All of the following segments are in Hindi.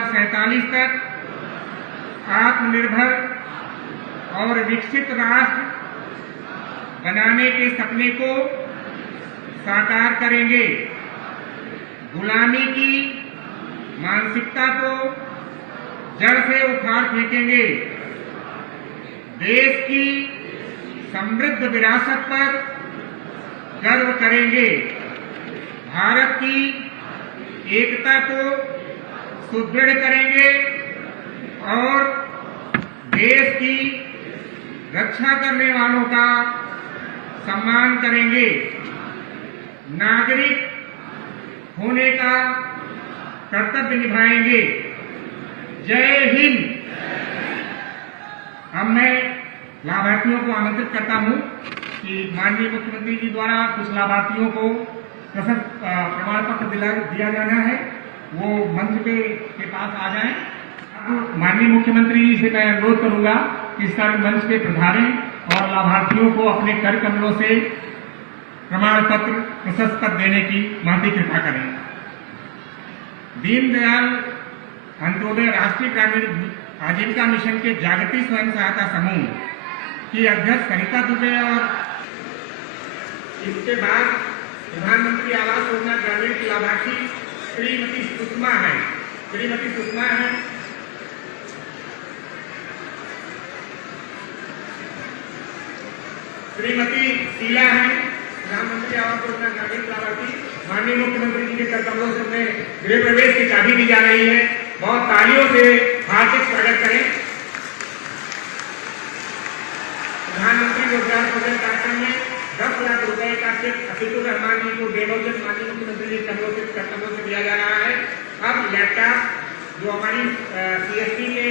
2047 तक आत्मनिर्भर और विकसित राष्ट्र बनाने के सपने को साकार करेंगे। गुलामी की मानसिकता को जड़ से उखाड़ फेंकेंगे। देश की समृद्ध विरासत पर गर्व करेंगे। भारत की एकता को सुदृढ़ करेंगे और देश की रक्षा करने वालों का सम्मान करेंगे। नागरिक होने का कर्तव्य निभाएंगे। जय हिंद। अब मैं लाभार्थियों को आमंत्रित करता हूं कि माननीय मुख्यमंत्री जी द्वारा कुछ लाभार्थियों को प्रमाण पत्र दिया जाना है, वो मंच के पास आ जाएं। माननीय मुख्यमंत्री जी से मैं अनुरोध करूंगा कि सर मंच पे पधारें और लाभार्थियों को अपने कर कमलों से प्रमाण पत्र प्रशस्ति पत्र देने की महती कृपा करें। दीनदयाल अंत्योदय राष्ट्रीय ग्रामीण आजीविका मिशन के जागतिक स्वयं सहायता समूह की अध्यक्ष सरिता दुबे और इसके बाद प्रधानमंत्री आवास योजना ग्रामीण की लाभार्थी श्रीमती सुषमा है। श्रीमती शीला है। प्रधानमंत्री आवास योजना ग्रामीण लाभार्थी माननीय मुख्यमंत्री जी के कर कमलों से उन्हें गृह प्रवेश की चाबी दी जा रही है। बहुत तालियों से हार्दिक स्वागत करें। प्रधानमंत्री रोजगार सृजन कार्यक्रम में 10 लाख रुपए का चेक अतिकुर रहमान जी को डेमोजन माननीय मुख्यमंत्री जी कर कमलों से दिया जा रहा है। अब लैपटॉप जो हमारी CSC के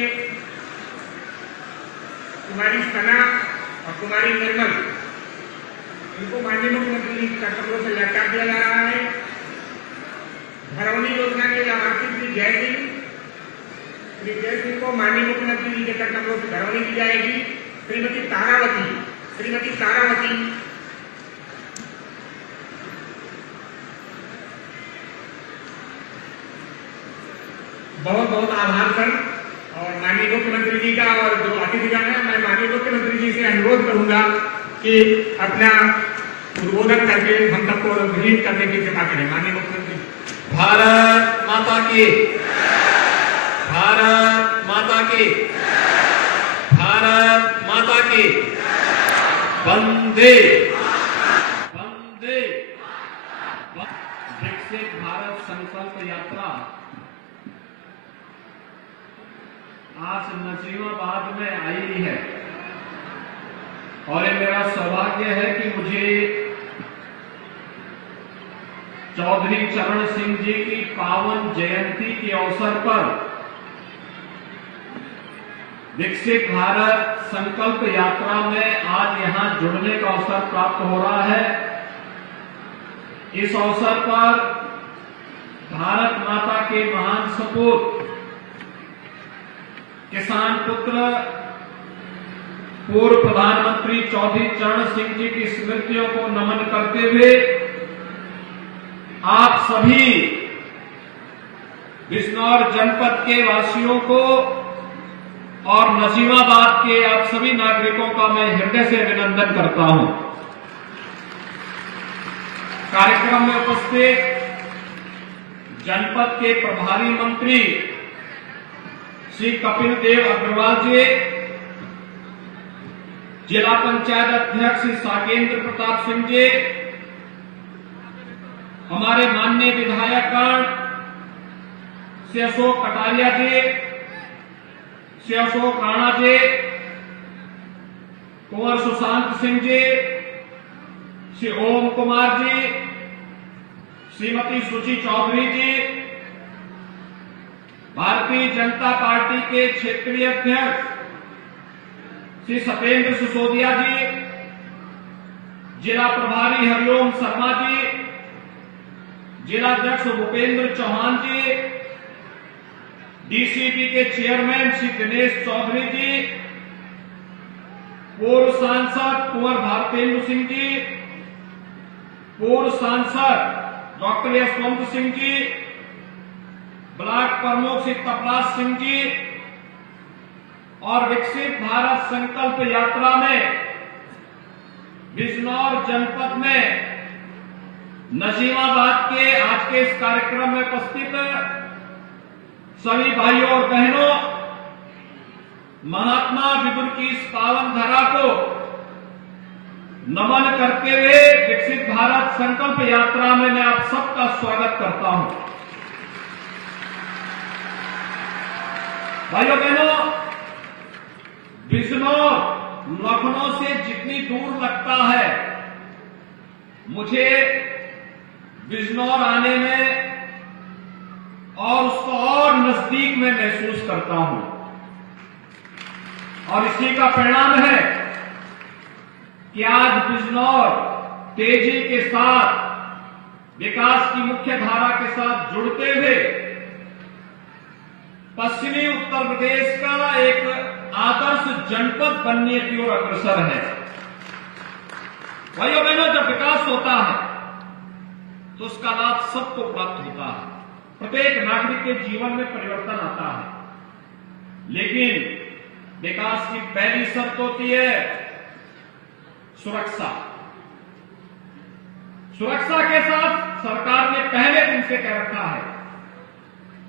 कुमारी सना और कुमारी निर्मल, इनको माननीय मुख्यमंत्री जी कर कमलों से लैपटॉप दिया जा रहा है। घरौनी योजना के लाभार्थी श्री जय सिंह को माननीय मुख्यमंत्री जी के कर कमलों से घरौनी दी जाएगी। श्रीमती तारावती बहुत बहुत आभार सर और माननीय मुख्यमंत्री जी का और जो अतिथिगण है, मैं माननीय मुख्यमंत्री जी से अनुरोध करूंगा कि अपना उद्बोधन करके हम सबको विलीन करने की कृपा करें। माननीय मुख्यमंत्री। भारत माता की, भारत माता की, भारत माता की। वंदे वंदे। विकसित भारत संकल्प यात्रा आज नजीमाबाद में आई है और ये मेरा सौभाग्य है कि मुझे चौधरी चरण सिंह जी की पावन जयंती के अवसर पर विकसित भारत संकल्प यात्रा में आज यहां जुड़ने का अवसर प्राप्त हो रहा है। इस अवसर पर भारत माता के महान सपूत किसान पुत्र पूर्व प्रधानमंत्री चौधरी चरण सिंह जी की स्मृतियों को नमन करते हुए आप सभी बिजनौर जनपद के वासियों को और नजीमाबाद के आप सभी नागरिकों का मैं हृदय से अभिनंदन करता हूं। कार्यक्रम में उपस्थित जनपद के प्रभारी मंत्री श्री कपिल देव अग्रवाल जी, जिला पंचायत अध्यक्ष श्री साकेंद्र प्रताप सिंह जी, हमारे माननीय विधायकगण श्री अशोक कटारिया जी, श्री अशोक राणा जी, कुंवर सुशांत सिंह जी, श्री ओम कुमार जी, श्रीमती सुची चौधरी जी, भारतीय जनता पार्टी के क्षेत्रीय अध्यक्ष श्री सत्येंद्र सिसोदिया जी, जिला प्रभारी हरिओम शर्मा जी, जिला अध्यक्ष भूपेंद्र चौहान जी, डीसीपी के चेयरमैन श्री दिनेश चौधरी जी, पूर्व सांसद कुंवर भारतेंद्र सिंह जी, पूर्व सांसद डॉक्टर यशवंत सिंह जी, ब्लॉक प्रमुख श्री तपराज सिंह जी और विकसित भारत संकल्प यात्रा में बिजनौर जनपद में नजीमाबाद के आज के इस कार्यक्रम में उपस्थित सभी भाइयों और बहनों, महात्मा विदुर की इस पावन धरा को नमन करते हुए विकसित भारत संकल्प यात्रा में मैं आप सबका स्वागत करता हूं। भाइयों बहनों, बिजनौर लखनऊ से जितनी दूर लगता है, मुझे बिजनौर आने में और उसको और नजदीक में महसूस करता हूं, और इसी का परिणाम है कि आज बिजनौर तेजी के साथ विकास की मुख्य धारा के साथ जुड़ते हुए पश्चिमी उत्तर प्रदेश का एक आदर्श जनपद बनने की ओर अग्रसर है। भाइयों बहनों, जब विकास होता है तो उसका लाभ सबको प्राप्त होता है, प्रत्येक नागरिक के जीवन में परिवर्तन आता है। लेकिन विकास की पहली शर्त होती है सुरक्षा। सुरक्षा के साथ सरकार ने पहले दिन से कह रखा है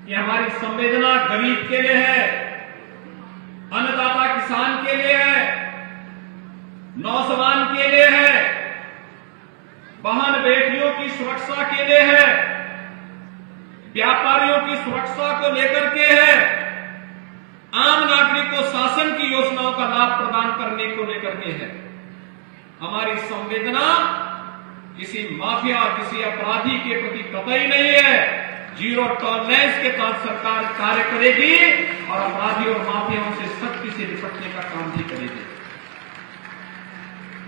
कि हमारी संवेदना गरीब के लिए है, अन्नदाता किसान के लिए है, नौजवान के लिए है, बहन बेटियों की सुरक्षा के लिए है, व्यापारियों की सुरक्षा को लेकर के है, आम नागरिक को शासन की योजनाओं का लाभ प्रदान करने को लेकर के है। हमारी संवेदना किसी माफिया, किसी अपराधी के प्रति कतई नहीं है। जीरो टॉलरेंस के साथ सरकार कार्य करेगी और अपराधी और माफियाओं से सख्ती से निपटने का काम भी करेगी।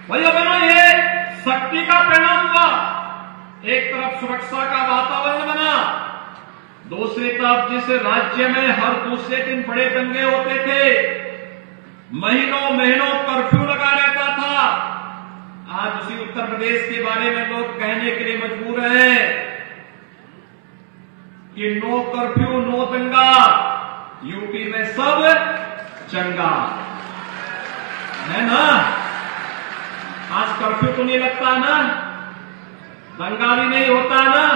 भाइयों बहनों, ये शक्ति का परिणाम हुआ। एक तरफ सुरक्षा का वातावरण बना, दूसरी तरफ जिस राज्य में हर दूसरे दिन बड़े दंगे होते थे, महीनों महीनों कर्फ्यू लगा रहता था, आज उसी उत्तर प्रदेश के बारे में लोग कहने के लिए मजबूर हैं कि नो कर्फ्यू नो दंगा, यूपी में सब चंगा है ना। आज कर्फ्यू तो नहीं लगता ना, दंगा भी नहीं होता ना,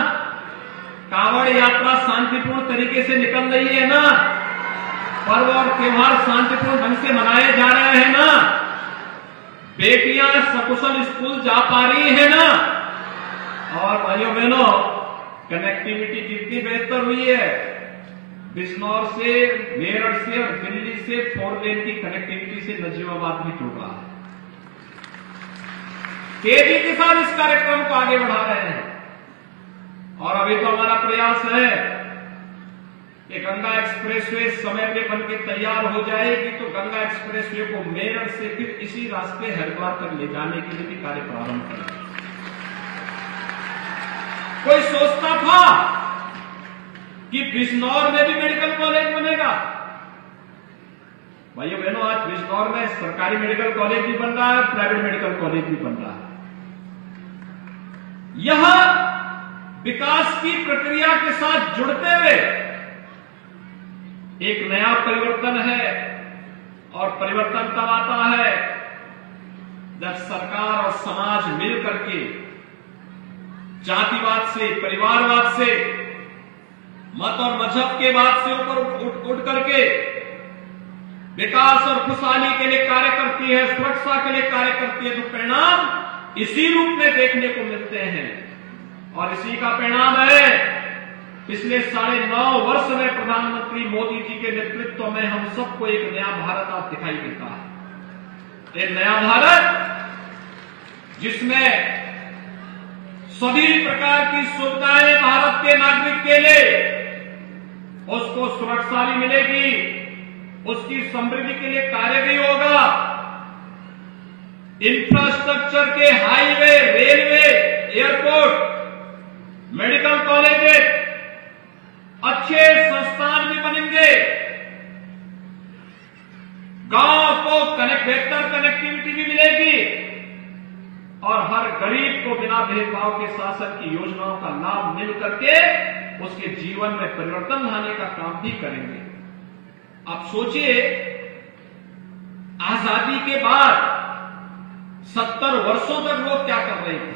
कांवड़ यात्रा शांतिपूर्ण तरीके से निकल रही है ना, पर्व और त्योहार शांतिपूर्ण ढंग से मनाए जा रहे हैं ना, बेटियां सकुशल स्कूल जा पा रही है ना। और भाइयों बहनों, कनेक्टिविटी कितनी बेहतर हुई है। बिजनौर से, मेरठ से और दिल्ली से 4 लेन की कनेक्टिविटी से नजीमाबाद भी जुड़ रहा है। तेजी के साथ इस कार्यक्रम को आगे बढ़ा रहे हैं और अभी तो हमारा प्रयास है कि गंगा एक्सप्रेसवे समय पे बनके तैयार हो जाएगी तो गंगा एक्सप्रेसवे को मेरठ से फिर इसी रास्ते हरिद्वार तक ले जाने के लिए भी कार्य प्रारंभ करें। कोई सोचता था कि बिजनौर में भी मेडिकल कॉलेज बनेगा। भाइयों बहनों, आज बिजनौर में सरकारी मेडिकल कॉलेज भी बन रहा है, प्राइवेट मेडिकल कॉलेज भी बन रहा है। यह विकास की प्रक्रिया के साथ जुड़ते हुए एक नया परिवर्तन है, और परिवर्तन तब आता है जब सरकार और समाज मिल करके जातिवाद से, परिवारवाद से, मत और मजहब के बाद से ऊपर उठ करके विकास और खुशहाली के लिए कार्य करती है, सुरक्षा के लिए कार्य करती है। तो परिणाम इसी रूप में देखने को मिलते हैं, और इसी का परिणाम है पिछले 9.5 वर्ष में प्रधानमंत्री मोदी जी के नेतृत्व में हम सबको एक नया भारत आज दिखाई देता है। एक नया भारत जिसमें सभी प्रकार की सुविधाएं भारत के नागरिक के लिए, उसको सुरक्षा भी मिलेगी, उसकी समृद्धि के लिए कार्य भी होगा। इंफ्रास्ट्रक्चर के highway, railway, airport, medical college, अच्छे संस्थान भी बनेंगे। गांव को बेहतर कनेक्टिविटी भी मिलेगी और हर गरीब को बिना भेदभाव के शासन की योजनाओं का लाभ मिल करके उसके जीवन में परिवर्तन लाने का काम भी करेंगे। आप सोचिए, आजादी के बाद 70 वर्षों तक लोग क्या कर रहे थे।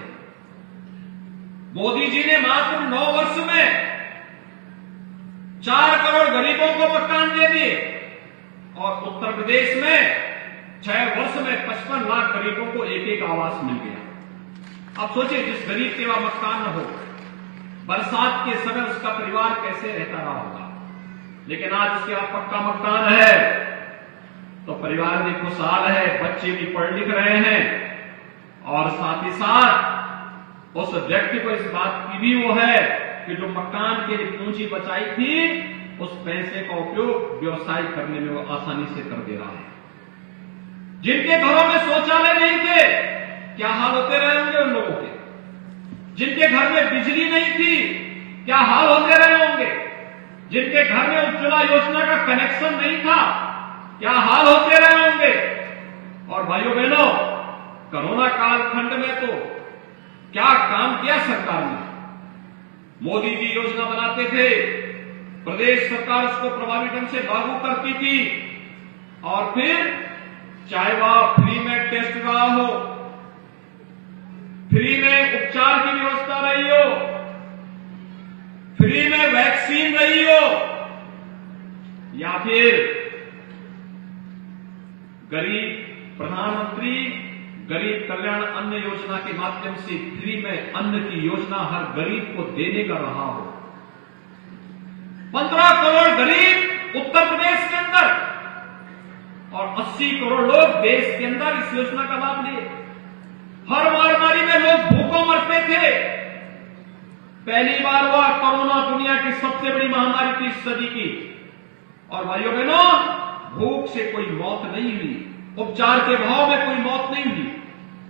मोदी जी ने मात्र 9 वर्ष में 4 करोड़ गरीबों को मकान दे दिए और उत्तर प्रदेश में 6 वर्ष में 55 लाख गरीबों को एक आवास मिल गया। अब सोचिए, जिस गरीब के वहां मकान न हो, बरसात के समय उसका परिवार कैसे रहता रहा होगा। लेकिन आज उसके पास पक्का मकान है तो परिवार भी खुशहाल है, बच्चे भी पढ़ लिख रहे हैं और साथ ही साथ उस व्यक्ति को इस बात की भी वो है कि जो मकान के लिए पूंजी बचाई थी, उस पैसे का उपयोग व्यवसाय करने में वो आसानी से कर दे रहा है। जिनके घरों में शौचालय नहीं थे, क्या हाल होते रहे होंगे उन लोगों के। जिनके घर में बिजली नहीं थी, क्या हाल होते रहे होंगे। जिनके घर में उज्ज्वला योजना का कनेक्शन नहीं था, क्या हाल होते रहे होंगे। और भाइयों बहनों, कोरोना कालखंड में तो क्या काम किया सरकार ने। मोदी जी योजना बनाते थे, प्रदेश सरकार उसको प्रभावी ढंग से लागू करती थी और फिर चाहे वह फ्री में टेस्ट रहा हो, फ्री में उपचार की व्यवस्था रही हो, फ्री में वैक्सीन रही हो, या फिर गरीब प्रधानमंत्री गरीब कल्याण अन्न योजना के माध्यम से फ्री में अन्न की योजना हर गरीब को देने का रहा हो। 15 करोड़ गरीब उत्तर प्रदेश के अंदर और 80 करोड़ लोग देश के अंदर इस योजना का लाभ लिए। हर महामारी में लोग भूखों मरते थे। पहली बार हुआ कोरोना दुनिया की सबसे बड़ी महामारी थी इस सदी की। और भाइयों बहनों, भूख से कोई मौत नहीं हुई, उपचार के अभाव में कोई मौत नहीं हुई।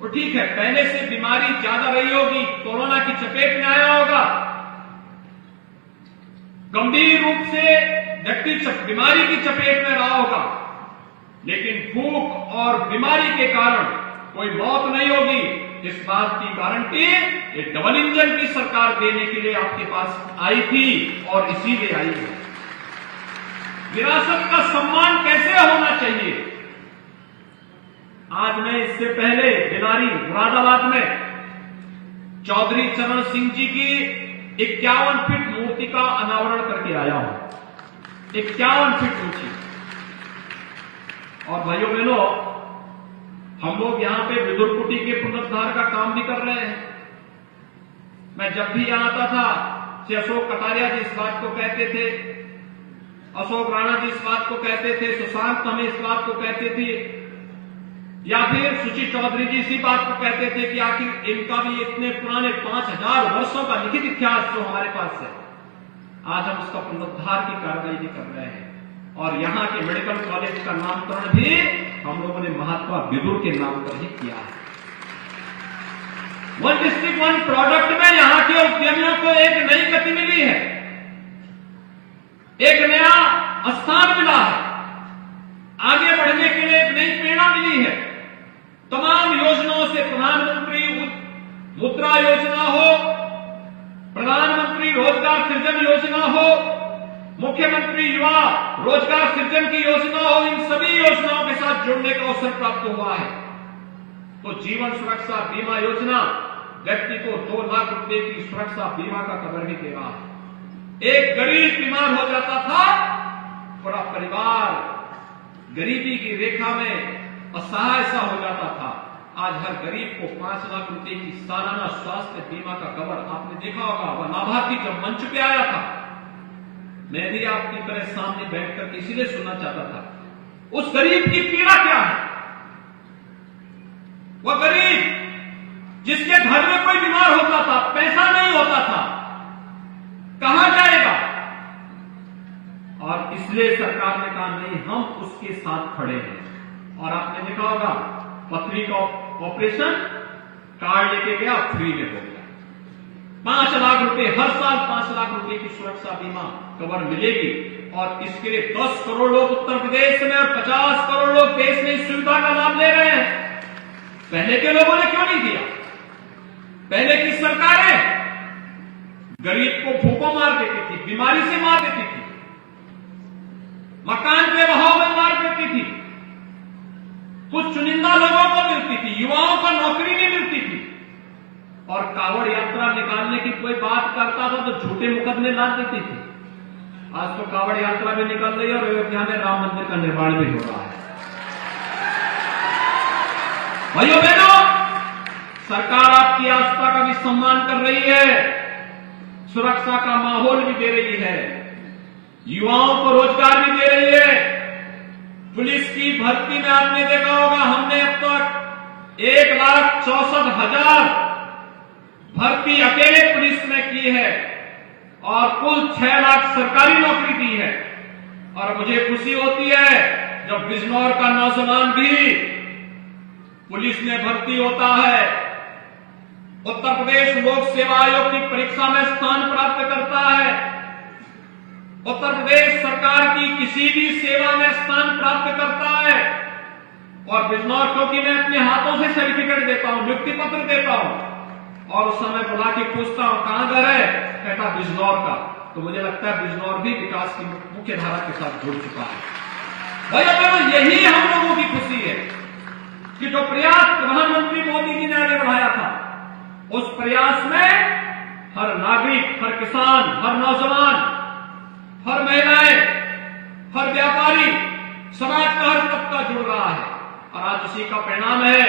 और ठीक है, पहले से बीमारी ज्यादा रही होगी, कोरोना की चपेट में आया होगा, गंभीर रूप से व्यक्ति बीमारी की चपेट में रहा होगा, लेकिन भूख और बीमारी के कारण कोई मौत नहीं होगी। इस बात की गारंटी ये डबल इंजन की सरकार देने के लिए आपके पास आई थी और इसीलिए आई है। विरासत का सम्मान कैसे होना चाहिए। आज मैं इससे पहले बिलारी मुरादाबाद में चौधरी चरण सिंह जी की 51 फीट मूर्ति का अनावरण करके आया हूं। 51 फीट ऊंची। और भाइयों बहनों, हम लोग यहां पे विदुर कुटी के पुनरुद्धार का काम भी कर रहे हैं। मैं जब भी यहां आता था, श्री अशोक कटारिया जी इस बात को कहते थे, अशोक राणा जी इस बात को कहते थे, सुशांत हमें इस बात को कहते थे, या फिर सुची चौधरी जी इसी बात को कहते थे कि आखिर इनका भी इतने पुराने 5000 वर्षों का लिखित इतिहास जो हमारे पास है, आज हम उसका पुनरुद्धार की कार्रवाई भी कर रहे हैं। और यहां के मेडिकल कॉलेज का नामकरण भी हम लोगों ने महात्मा विदुर के नाम पर ही किया है। 1 डिस्ट्रिक्ट 1 प्रोडक्ट में यहां के उद्यमियों को एक नई गति मिली है, एक नया स्थान मिला है, आगे बढ़ने के लिए एक नई प्रेरणा मिली है। तमाम योजनाओं से प्रधानमंत्री मुद्रा योजना हो, प्रधानमंत्री रोजगार सृजन योजना हो, मुख्यमंत्री युवा रोजगार सृजन की योजना हो, इन सभी योजनाओं के साथ जुड़ने का अवसर प्राप्त हुआ है। तो जीवन सुरक्षा बीमा योजना व्यक्ति को 2 लाख रुपए की सुरक्षा बीमा का कवर भी दे रहा है। एक गरीब बीमार हो जाता था, पूरा परिवार गरीबी की रेखा में असहाय सा हो जाता था। आज हर गरीब को 5 लाख रुपए की सालाना स्वास्थ्य बीमा का कवर, आपने देखा होगा वह लाभार्थी जब मंच पे आया था, मैं भी आपकी तरह सामने बैठकर इसीलिए सुनना चाहता था। उस गरीब की पीड़ा क्या है। वह गरीब जिसके घर में कोई बीमार होता था, पैसा नहीं होता था, कहां जाएगा। और इसलिए सरकार ने कहा नहीं, हम उसके साथ खड़े हैं। और आपने देखा होगा पथरी का ऑपरेशन कार्ड लेके गया, फ्री में हो गया। 5 लाख रुपए हर साल, 5 लाख रुपए की सुरक्षा बीमा कवर मिलेगी। और इसके लिए 10 करोड़ लोग उत्तर प्रदेश में और 50 करोड़ लोग देश में इस सुविधा का लाभ ले रहे हैं। पहले के लोगों ने क्यों नहीं दिया। पहले की सरकारें गरीब को भूखों मार देती थी, बीमारी से मार देती थी, मकान के बहाव में मार देती थी, कुछ चुनिंदा लोगों को मिलती थी, युवाओं को नौकरी नहीं मिलती थी, और कावड़ यात्रा निकालने की कोई बात करता था तो झूठे मुकदमे ला देती थी। आज तो कावड़ यात्रा भी निकल रही है और अयोध्या में राम मंदिर का निर्माण भी हो रहा है। भाइयों बहनों, सरकार आपकी आस्था का भी सम्मान कर रही है, सुरक्षा का माहौल भी दे रही है, युवाओं को रोजगार भी दे रही है। पुलिस की भर्ती में आपने देखा होगा, हमने अब तक 1,64,000 भर्ती अकेले पुलिस में की है और कुल 6 लाख सरकारी नौकरी दी है। और मुझे खुशी होती है जब बिजनौर का नौजवान भी पुलिस में भर्ती होता है, उत्तर प्रदेश लोक सेवा आयोग की परीक्षा में स्थान प्राप्त करता है, उत्तर प्रदेश सरकार की किसी भी सेवा में स्थान प्राप्त करता है। और बिजनौर, क्योंकि मैं अपने हाथों से सर्टिफिकेट देता हूं, नियुक्ति पत्र देता हूं, और उस समय बुला के पूछता हूं कहां घर है, कहता बिजनौर का। तो मुझे लगता है बिजनौर भी विकास की मुख्य धारा के साथ जुड़ चुका है। भाई यही हम लोगों की खुशी है कि जो प्रयास प्रधानमंत्री मोदी जी ने आगे बढ़ाया था, उस प्रयास में हर नागरिक, हर किसान, हर नौजवान, हर महिलाएं, हर व्यापारी, समाज का हर तबका जुड़ रहा है। और आज उसी का परिणाम है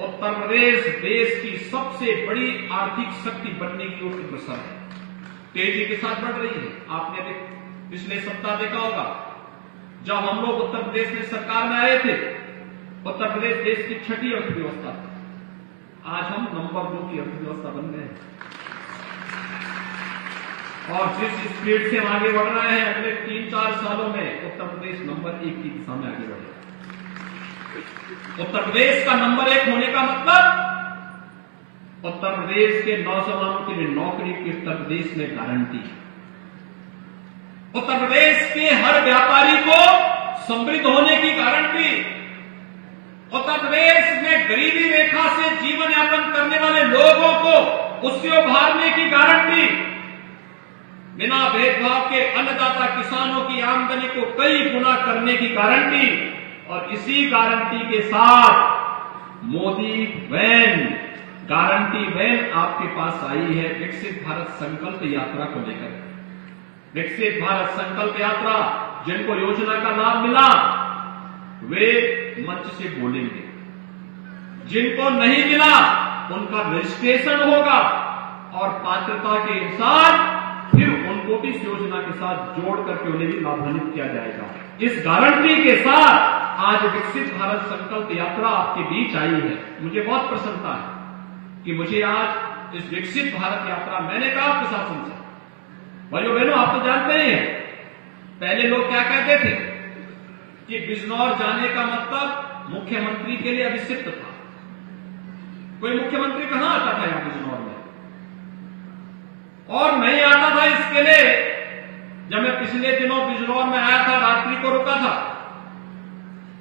उत्तर प्रदेश देश की सबसे बड़ी आर्थिक शक्ति बनने की ओर अग्रसर है, तेजी के साथ बढ़ रही है। आपने भी पिछले सप्ताह देखा होगा, जब हम लोग उत्तर प्रदेश में सरकार में आए थे, उत्तर प्रदेश देश की 6ठी अर्थव्यवस्था थी, आज हम नंबर 2 की अर्थव्यवस्था बन गए हैं। और जिस स्पीड से हम आगे बढ़ रहे हैं, अगले 3-4 सालों में उत्तर प्रदेश नंबर 1 की दिशा में आगे बढ़ेगा। उत्तर प्रदेश का नंबर 1 होने का मतलब उत्तर प्रदेश के नौजवानों के लिए नौकरी की उत्तर प्रदेश में गारंटी है। उत्तर प्रदेश के हर व्यापारी को समृद्ध होने की गारंटी, उत्तर प्रदेश में गरीबी रेखा से जीवन यापन करने वाले लोगों को उससे उभारने की गारंटी, बिना भेदभाव के अन्नदाता किसानों की आमदनी को कई गुना करने की गारंटी। और इसी गारंटी के साथ मोदी वैन, गारंटी वैन आपके पास आई है विकसित भारत संकल्प यात्रा को लेकर। विकसित भारत संकल्प यात्रा, जिनको योजना का लाभ मिला वे मंच से बोलेंगे, जिनको नहीं मिला उनका रजिस्ट्रेशन होगा और पात्रता के अनुसार फिर उनको भी इस योजना के साथ जोड़ करके उन्हें भी लाभान्वित किया जाएगा। इस गारंटी के साथ आज विकसित भारत संकल्प यात्रा आपके बीच आई है। मुझे बहुत प्रसन्नता है कि मुझे आज इस विकसित भारत यात्रा, मैंने कहा प्रशासन से, भाइयों बहनों आप तो जानते हैं, पहले लोग क्या कहते थे कि बिजनौर जाने का मतलब मुख्यमंत्री के लिए अभिषिक्त था। कोई मुख्यमंत्री कहां आता था यहां बिजनौर में, और नहीं आता था। इसके लिए जब मैं पिछले दिनों बिजनौर में आया था, रात्रि को रुका था,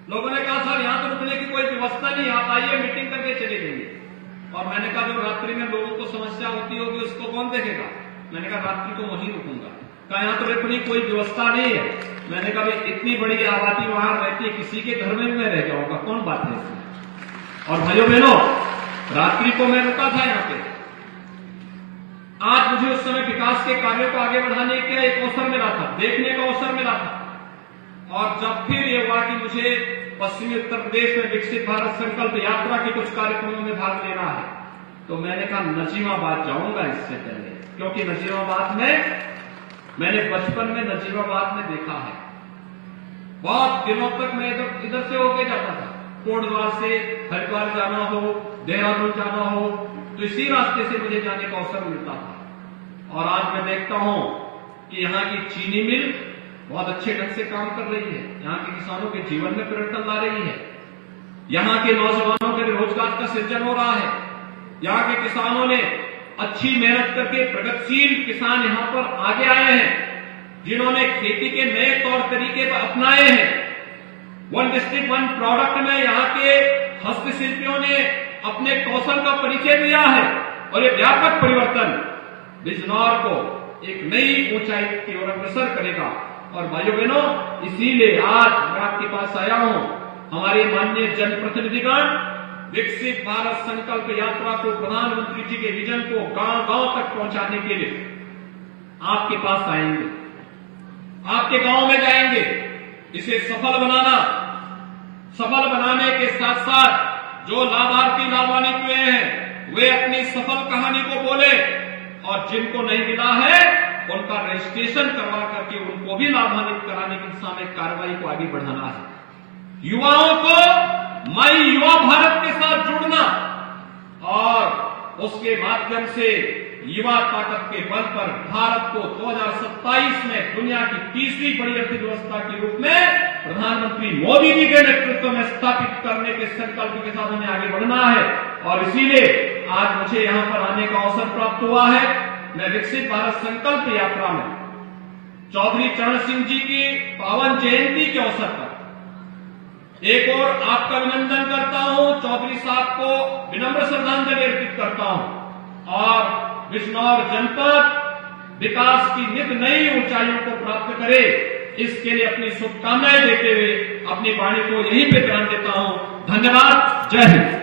लोगों ने कहा सर यहां तो रुकने की कोई व्यवस्था नहीं, आप आइए मीटिंग करके चले जाइए। और मैंने कहा जब रात्रि में लोगों को समस्या होती होगी उसको कौन देखेगा, मैंने कहा रात्रि को वहीं रुकूंगा। कहा यहां तो रुकने की कोई व्यवस्था नहीं है। मैंने कहा इतनी बड़ी आबादी वहां रहती है, किसी के घर में भी मैं रह जाऊंगा, कौन बात है इसमें। और भाइयों बहनों, रात्रि को मैं रुका था यहां पे। आज मुझे उस समय विकास के कार्यों को आगे बढ़ाने का एक अवसर मिला था, देखने का अवसर मिला था। और जब फिर ये हुआ कि मुझे पश्चिमी उत्तर प्रदेश में विकसित भारत संकल्प यात्रा के कुछ कार्यक्रमों में भाग लेना है, तो मैंने कहा नजीमाबाद जाऊंगा इससे पहले, क्योंकि नजीमाबाद में मैंने बचपन में नजीमाबाद में देखा है। बहुत दिनों तक मैं इधर से होके जाता था, कोटद्वार से हरिद्वार जाना हो, देहरादून जाना हो, तो इसी रास्ते से मुझे जाने का अवसर मिलता था। और आज मैं देखता हूं कि यहाँ की चीनी मिल बहुत अच्छे ढंग से काम कर रही है, यहाँ के किसानों के जीवन में परिवर्तन ला रही है, यहाँ के नौजवानों के रोजगार का सृजन हो रहा है, यहाँ के किसानों ने अच्छी मेहनत करके प्रगतिशील किसान यहाँ पर आगे आए हैं, जिन्होंने खेती के नए तौर तरीके पर अपनाए हैं। 1 डिस्ट्रिक्ट 1 प्रोडक्ट में यहाँ के हस्तशिल्पियों ने अपने कौशल का परिचय दिया है और ये व्यापक परिवर्तन बिजनौर को एक नई ऊंचाई की ओर अग्रसर करेगा। और भाइयों बहनों, इसीलिए आज मैं आपके पास आया हूं। हमारे माननीय जनप्रतिनिधिगण विकसित भारत संकल्प यात्रा को, प्रधानमंत्री जी के विजन को गांव गांव तक पहुंचाने के लिए आपके पास आएंगे, आपके गांव में जाएंगे। इसे सफल बनाने के साथ साथ जो लाभार्थी लाभान्वित हुए हैं वे अपनी सफल कहानी को बोले, और जिनको नहीं मिला है उनका रजिस्ट्रेशन करवा करके उनको भी लाभान्वित कराने की दिशा में कार्रवाई को आगे बढ़ाना है। युवाओं को माई युवा भारत के साथ जुड़ना और उसके माध्यम से युवा ताकत के बल पर भारत को 2027 में दुनिया की तीसरी बड़ी अर्थव्यवस्था के रूप में प्रधानमंत्री मोदी जी के नेतृत्व में स्थापित करने के संकल्प के साथ हमें आगे बढ़ना है। और इसीलिए आज मुझे यहां पर आने का अवसर प्राप्त हुआ है। मैं विकसित भारत संकल्प यात्रा में चौधरी चरण सिंह जी की पावन जयंती के अवसर पर एक और आपका अभिनंदन करता हूं, चौधरी साहब को विनम्र श्रद्धांजलि अर्पित करता हूं और बिजनौर जनपद विकास की नित नई ऊंचाइयों को प्राप्त करे, इसके लिए अपनी शुभकामनाएं देते हुए अपनी वाणी को यहीं पे विराम देता हूं। धन्यवाद। जय हिंद।